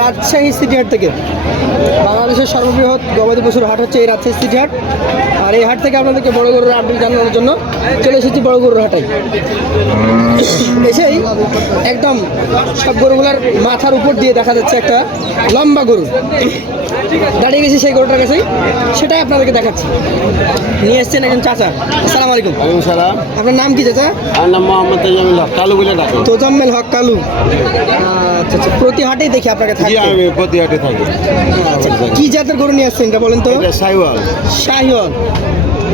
Rajshahi city হাট থেকে। বাংলাদেশের সর্ববৃহৎ গবাদি পশুর হাট হচ্ছে এই রাজশাহী সিটি হাট। আর এই হাট থেকে আপনাদেরকে বড় গরুর আপডেট জানানোর জন্য চলে এসেছি বড় গরুর হাটায়। এসেই একদম সব গরুগুলার মাথার উপর দিয়ে দেখা যাচ্ছে একটা লম্বা গরু দাঁড়িয়ে গেছি সেই গরুটার কাছেই, সেটাই আপনাদেরকে দেখাচ্ছি। নিয়ে এসছেন একজন চাচা। আসসালামু আলাইকুম। ওয়ালাইকুম সালাম। আপনার নাম কি চাচা? আমার নাম মোহাম্মদ তোজাম্মেল হক, কালু বলে ডাকে। তোজাম্মেল হক কালু। আচ্ছা আচ্ছা, প্রতি হাটেই দেখি আপনাকে জি, থাকতে। আমি প্রতি হাটে থাকি। আচ্ছা, কি জাতের গরু নিয়ে আসছেন এটা বলেন তো? এটা সাইওয়াল। শাহিওয়াল।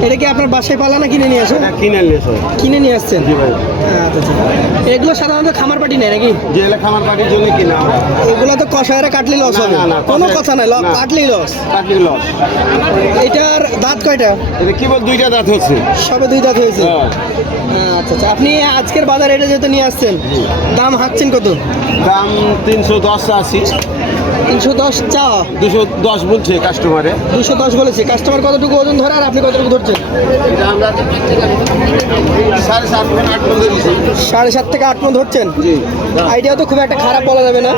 এটা কি আপনার বাসায় পালা না কিনে নিয়ে আসেন? এটা কিনে নিয়েছে। কিনে নিয়ে আসছেন? জি ভাই। আচ্ছা আচ্ছা, এগুলো সাধারণত খামার পাটি নেয় নাকি? যে এলাকা খামার বাড়ির জন্য কিনা আমরা। এগুলো তো কষায়রা কাটলে লস না, হবে। না, না, কোনো কষায়- কথা নাই, না। কাটলেই লস। কাটির লস। এটার দাঁত কয়টা? এটা কেবল দুইটা দাঁত হচ্ছে। সবে দুই দাঁত হয়েছে। হ্যাঁ। আচ্ছা আচ্ছা, আপনি আজকের বাজারে এটা যেহেতু নিয়ে আসছেন, দাম হাঁকছেন কত? দাম 310 আছে। 310 চা। 210 বলছে কাস্টমারে। 210 বলেছে। কাস্টমার কতটুকু ওজন ধরে আর আপনি কতটুকু ধরছেন? এটা আমরা 7.5 মণ 8 মণ ধরেছি। 7.5 থেকে 8 মণ ধরছেন। জি। আইডিয়াও তো খুব একটা খারাপ বলা যাবে না।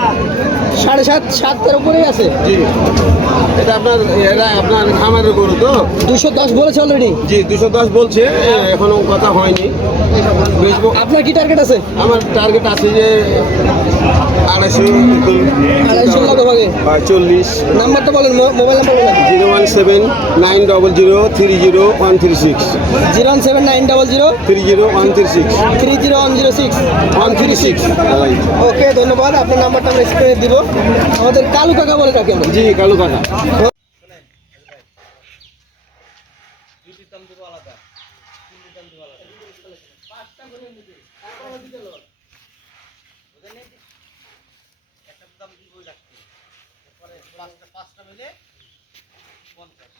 7.5 7-এর উপরেই আছে। জি। এটা আপনার খামারের গরু তো। 210 বলেছে অলরেডি। জি, 210 বলছে, এখনো কথা হয়নি। বেচবো। আপনার কি টার্গেট আছে? আমার টার্গেট আছে যে 250 250 লগে 40। নাম্বারটা বলেন, মোবাইল নাম্বার বলেন। 01790030136 01790030106 30136 136। ওকে, ধন্যবাদ। আপনার নাম্বারটা আমরা স্ক্রিনে দিব। আমাদের কালু কাকা বলে থাকি আমরা। জি, কালু কাকা। পাঁচটা মিলে 50।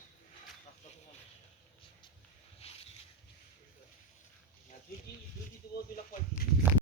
দুইটি দেবো 2,35,000।